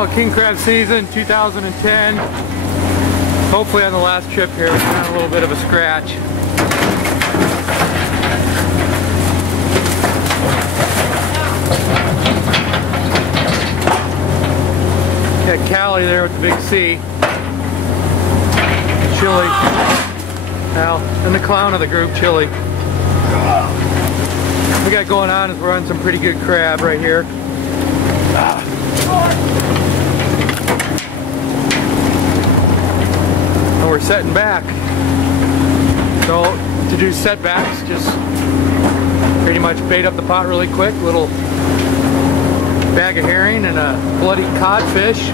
Well, king crab season 2010. Hopefully on the last trip here we got a little bit of a scratch. Got Callie there with the big C. Chili. Well, and the clown of the group, Chili. What we got going on is we're on some pretty good crab right here. And we're setting back. So to do setbacks, just pretty much bait up the pot really quick. Little bag of herring and a bloody codfish,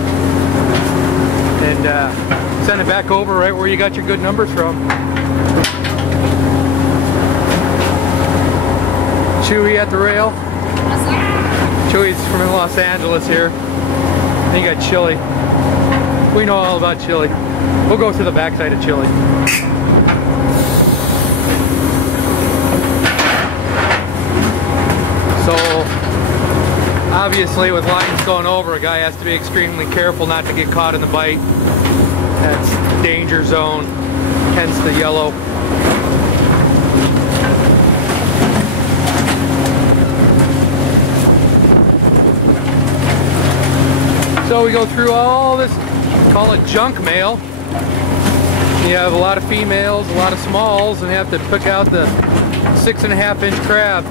and send it back over right where you got your good numbers from. Chewy at the rail. Chewy's from Los Angeles here. Then you got Chili. We know all about Chili. We'll go to the backside of Chili. So obviously with lines going over, a guy has to be extremely careful not to get caught in the bite. That's danger zone, hence the yellow. So we go through all this, call it junk mail. You have a lot of females, a lot of smalls, and you have to pick out the 6.5 inch crab.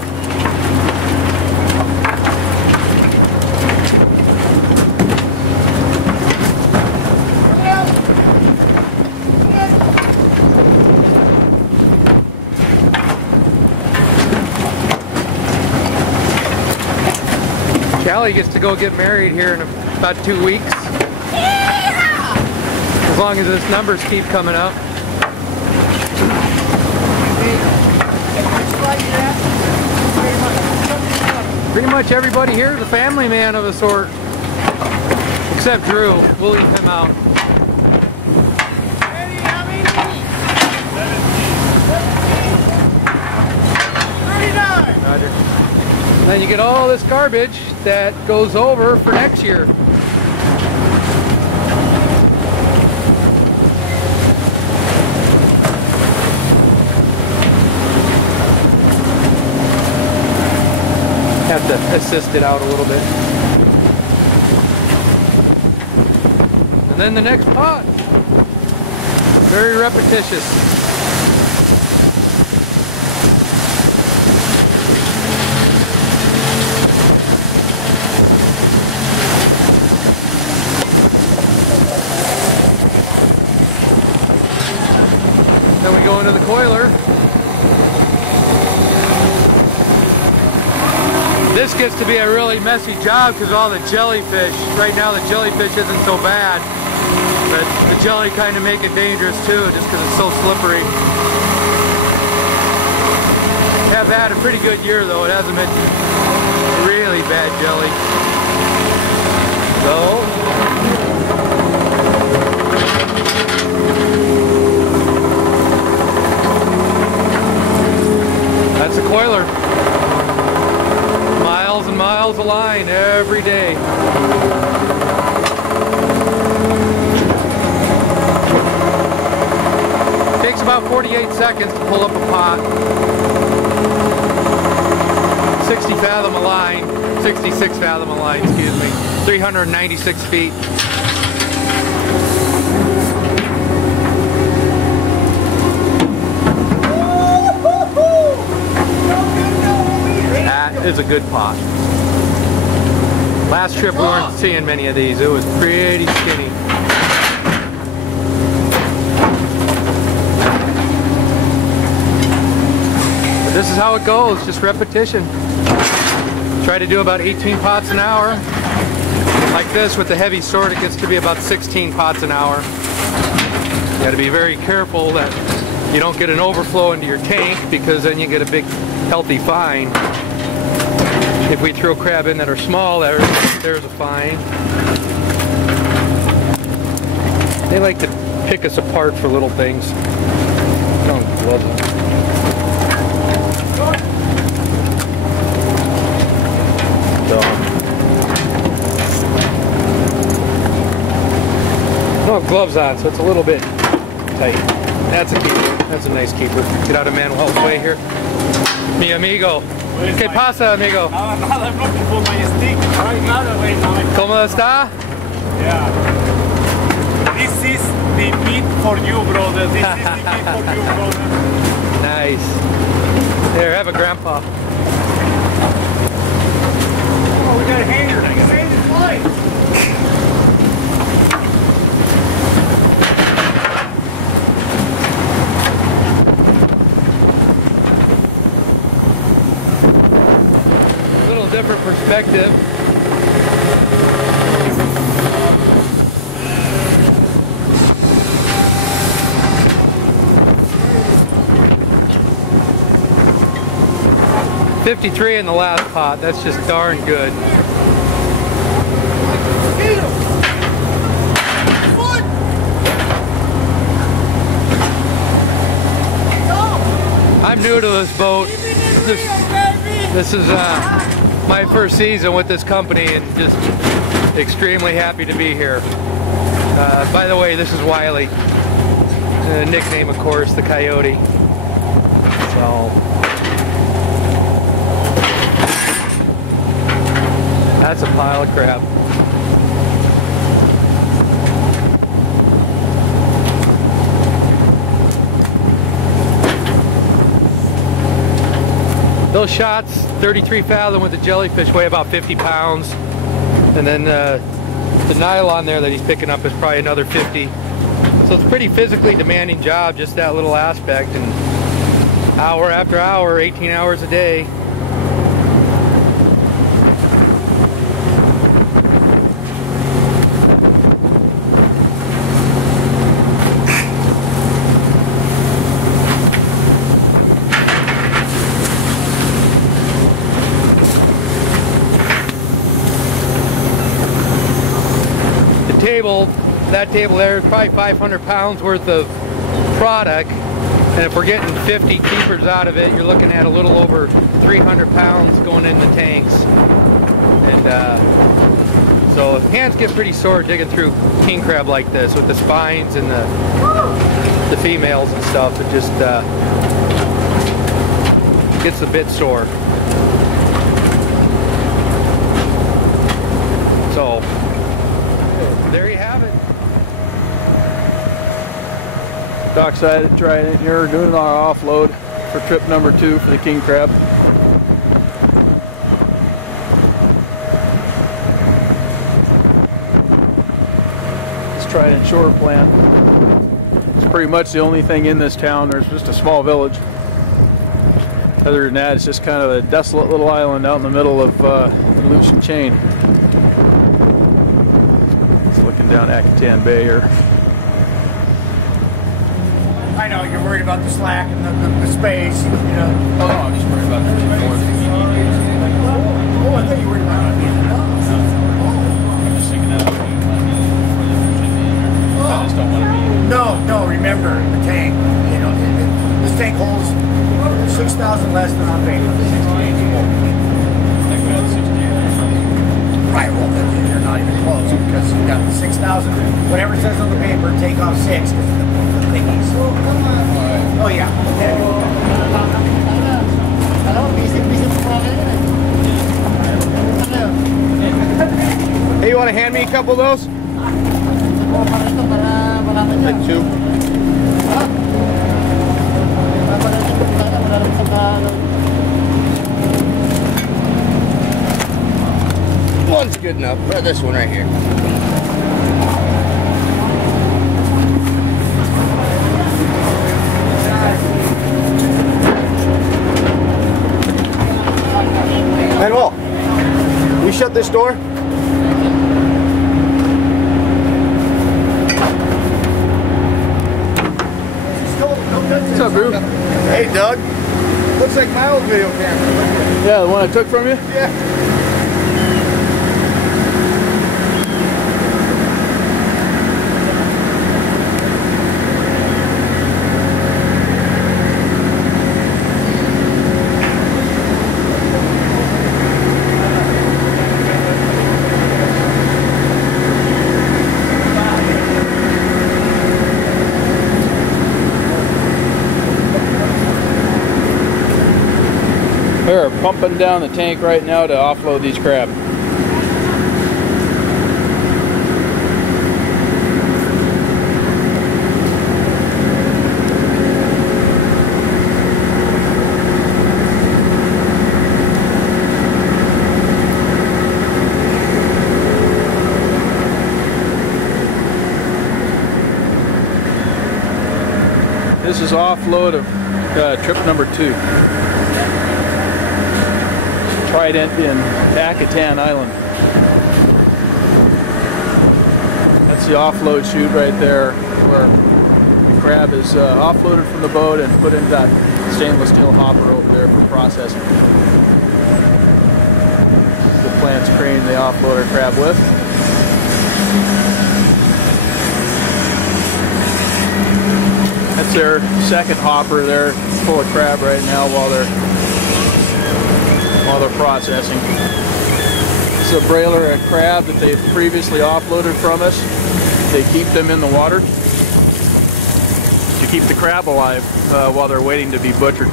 Callie gets to go get married here in about 2 weeks. Yeah! As long as his numbers keep coming up. Pretty much everybody here is a family man of a sort. Except Drew. We'll leave him out. Roger. And then you get all this garbage that goes over for next year. Have to assist it out a little bit. And then the next pot. Very repetitious. Then we go into the coiler. This gets to be a really messy job because of all the jellyfish. Right now the jellyfish isn't so bad, but the jelly kind of make it dangerous too just because it's so slippery. Have had a pretty good year though. It hasn't been really bad jelly. That's a coiler. Miles and miles of line every day. Takes about 48 seconds to pull up a pot. 60 fathom a line, 66 fathom a line, excuse me. 396 feet. Is a good pot. Last trip we weren't seeing many of these. It was pretty skinny. But this is how it goes, just repetition. Try to do about 18 pots an hour. Like this with the heavy sort, it gets to be about 16 pots an hour. You got to be very careful that you don't get an overflow into your tank because then you get a big healthy fine. If we throw crab in that are small, there's a fine. They like to pick us apart for little things. Don't love them. So, gloves on, so it's a little bit tight. That's a keeper. That's a nice keeper. Get out of Manuel's way here. Mi amigo. ¿Qué pasa, amigo? Nada, I'm looking for my stick. ¿Cómo está? Yeah. This is the meat for you, brother. This is the meat for you, brother. Nice. There, have a grandpa. Oh, we got a hanger. I can say this light. Different perspective. $53 in the last pot. That's just darn good. I'm new to this boat. This is my first season with this company, and just extremely happy to be here. By the way, this is Wiley. Nickname, of course, the Coyote. So that's a pile of crap. Those shots, 33 fathom with the jellyfish, weigh about 50 pounds. And then the nylon there that he's picking up is probably another 50. So it's a pretty physically demanding job, just that little aspect. And hour after hour, 18 hours a day. That table there is probably 500 pounds worth of product, and if we're getting 50 keepers out of it, you're looking at a little over 300 pounds going in the tanks. And so hands get pretty sore digging through king crab like this with the spines and the females and stuff. It just gets a bit sore. So there you have it. Dockside at Trident here, doing our offload for trip number 2 for the king crab. This Trident shore plan. It's pretty much the only thing in this town. There's just a small village. Other than that, it's just kind of a desolate little island out in the middle of Aleutian Chain. It's looking down Akitan Bay here. I know you're worried about the slack and the space, you know. Oh, no, I'm just worried about the Oh, I thought you were worried about it. I'm just thinking that I just don't want to be. No, remember the tank. You know, this tank holds 6,000 less than on paper. 68. Right, well, you're not even close because you got the 6,000. Whatever it says on the paper, take off 6. Oh yeah. Hey, you want to hand me a couple of those? Like 2. One's good enough. This one right here. Manuel, we shut this door? What's up, Drew? Hey, Doug. Looks like my old video camera. Yeah, the one I took from you? Yeah. They're pumping down the tank right now to offload these crab. This is offload of trip number 2. Trident in Acatan Island. That's the offload chute right there, where the crab is offloaded from the boat and put into that stainless steel hopper over there for processing. The plant's crane they offload our crab with. That's their second hopper there, full of crab right now while they're processing. It's a brailer of crab that they've previously offloaded from us. They keep them in the water to keep the crab alive while they're waiting to be butchered.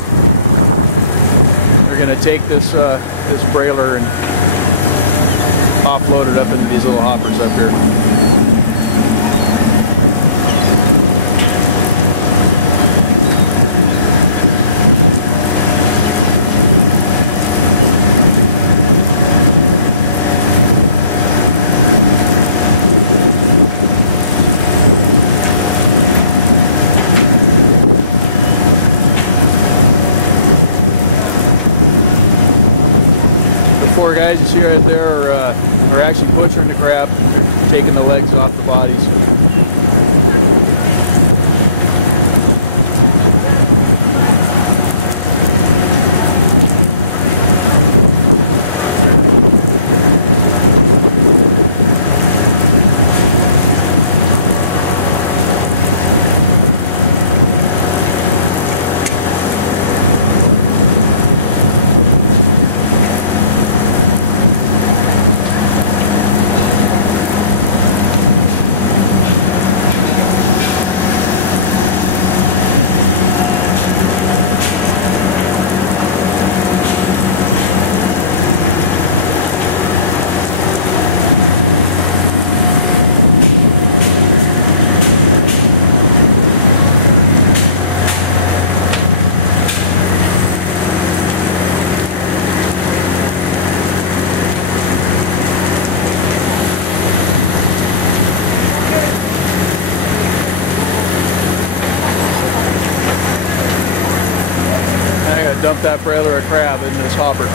They're going to take this this brailer and offload it up into these little hoppers up here. Four guys you see right there are actually butchering the crab, taking the legs off the bodies. Dump that brailer of crab into this hopper.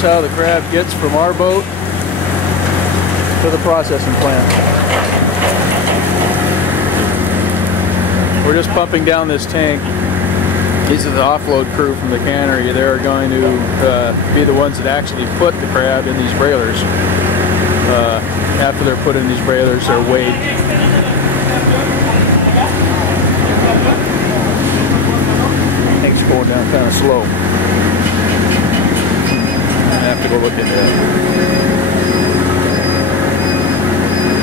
That's how the crab gets from our boat to the processing plant. We're just pumping down this tank. These are the offload crew from the cannery. They're going to be the ones that actually put the crab in these brailers. After they're put in these brailers, they're weighed. Tank's going down kind of slow. I have to go look into it.